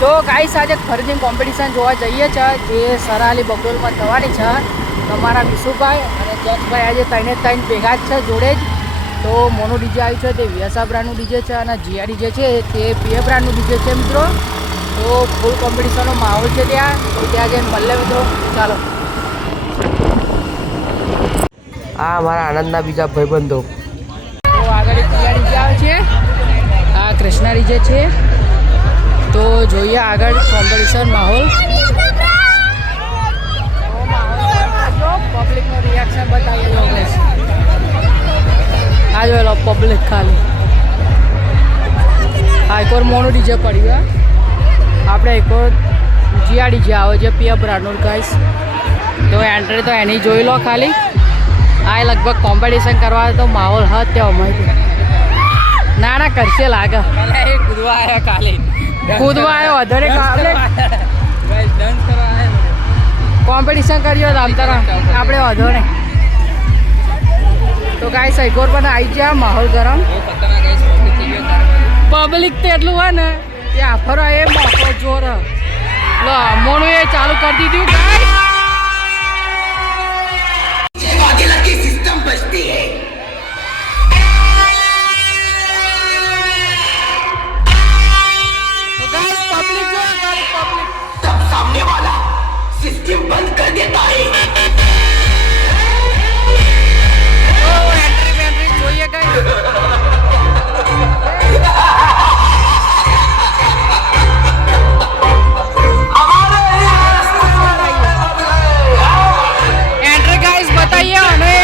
તો ગાઈસ આજે ખરીદી કોમ્પિટિશન જોવા જઈએ છે જે સરાલી બગડોલમાં થવાની છે. તમારા વિશુભાઈ અને જસભાઈ આજે ત્રણે ભેગા જ છે જોડે જ. તો મોનો ડીજે આવ્યું છે તે વીએસઆર બ્રાન્ડનું ડીજે છે અને જીઆર ડીજે છે તે પીએ બ્રાન્ડનું ડીજે છે મિત્રો. તો ફૂલ કોમ્પિટિશનનો માહોલ છે ત્યાં. તો ત્યાં જઈને મળે મિત્રો. ચાલો. આ મારા આનંદના બીજા ભાઈબંધો. તો આગળ જીઆર ડીજે આવે છે, આ કૃષ્ણા ડીજે છે. તો જોઈએ આગળ કોમ્પિટિશન માહોલ. પબ્લિકનું રિએક્શન બતાવીએ જો ગાઈસ. આ જોયેલો પબ્લિક ખાલી. આ એક વાર મોનું ડીજે પડ્યું. આપણે એક વાર જીઆર ડીજે આવે છે પીએ બ્રાન્ડનું ગાઈસ. તો એન્ટ્રી તો એની જોઈ લો ખાલી. આ લગભગ કોમ્પિટિશન કરવા તો માહોલ હત ત્યાં અમારી ના ના કરશે લાગે. કૂદવા આવ્યા ખાલી. કૂદવા આવ્યો વધારે કોમ્પિટિશન કર્યો તો આમ તરફ આપણે વધો ને. તો ગાઈસ સૈકોર પણ આવી ગયા. માહોલ ગરમ. પબ્લિક તો એટલું હોય ને ત્યાં ફરવા એ મોકો જોર. લો મોનું એ ચાલુ કરી દીધું ગાઈસ. सिस्टम बंद कर देता है. एंट्री જોઈએ ગાઈસ. एंट्री गाइस बताइए हमें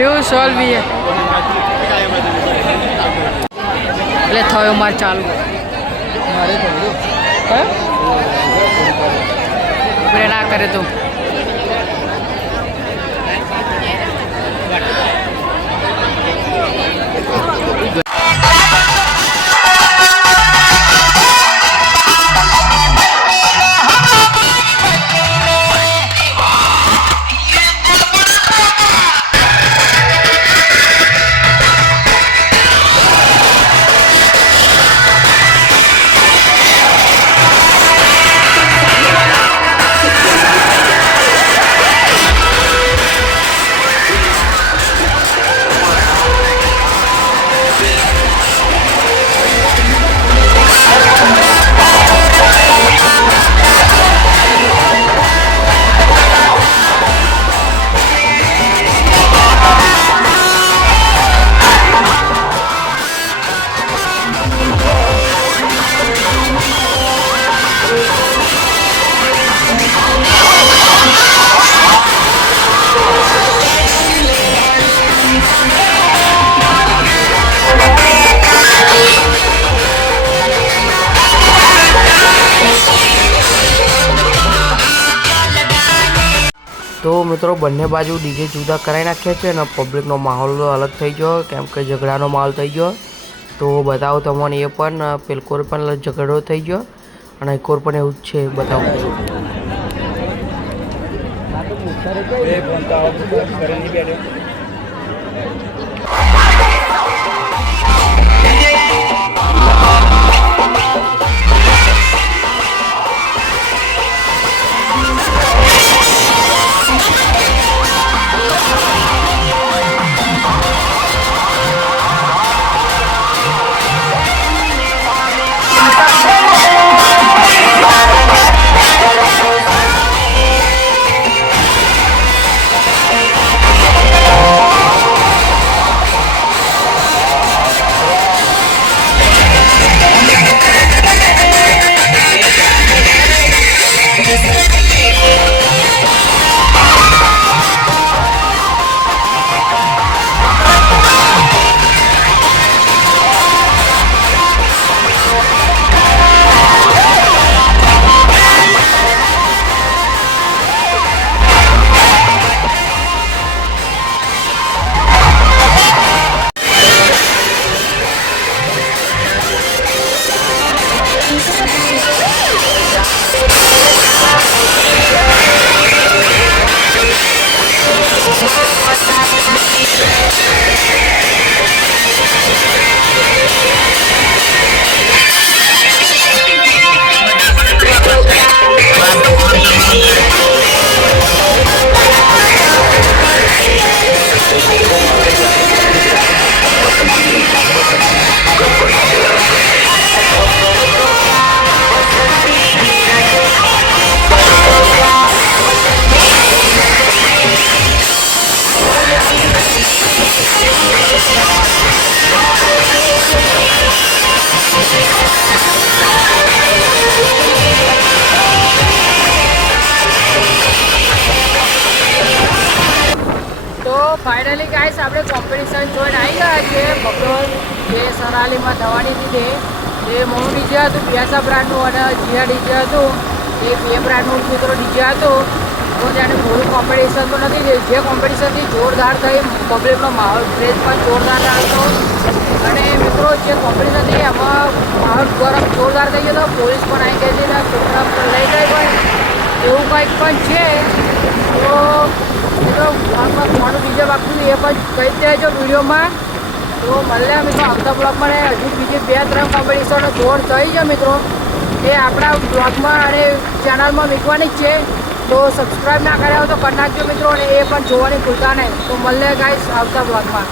રહ્યું સોલ બી એટલે થયો મારે ચાલુ ઉપરે ના કરે તો તો મિત્રો બંને બાજુ ડીજે જુદા કરાવી નાખ્યા છે અને પબ્લિકનો માહોલ અલગ થઈ ગયો કેમ કે ઝઘડાનો માહોલ થઈ ગયો. તો બતાવો તમને એ પણ પેલકોર પણ ઝઘડો થઈ ગયો અને એકોર પણ એવું જ છે બતાવો. ફાઇનલી ગાઈસ આપણે કોમ્પિટિશન જોઈને આવી ગયા છે. બકરોલ જે સરાલીમાં થવાની હતી તે મોનું ડીજે હતું પિયાસા બ્રાન્ડનું અને જીયા ડીજે હતું એ બે બ્રાન્ડનું મિત્રો ડીજે હતું. તો ત્યાંની પૂરું કોમ્પિટિશન તો નથી જે કોમ્પિટિશનથી જોરદાર થઈ પબ્લિકનો માહોલ ક્રેઝ પણ જોરદાર હતો અને મિત્રો જે કોમ્પિટિશન હતી એમાં માહોલ ગરમ જોરદાર થઈ ગયો હતો. પોલીસ પણ આવી ગઈ હતી ને છોકરા લઈ ગઈ પણ એવું કંઈક પણ છે. તો મિત્રો બ્લોગમાં કોનું ડીજે વાગતું એ પણ કહી દેજો વિડીયોમાં. તો મળે મિત્રો આવતા બ્લોગમાં હજુ બીજી 2-3 કોમ્પિટિશનનો જોર થઈ છે મિત્રો એ આપણા બ્લોગમાં અને ચેનલમાં મૂકવાની જ છે. તો સબસ્ક્રાઈબ ના કર્યા હોય તો કરી નાખજો મિત્રો અને એ પણ જોવાની ભૂલતા નહીં. તો મળે ગાઈસ આવતા બ્લોગમાં.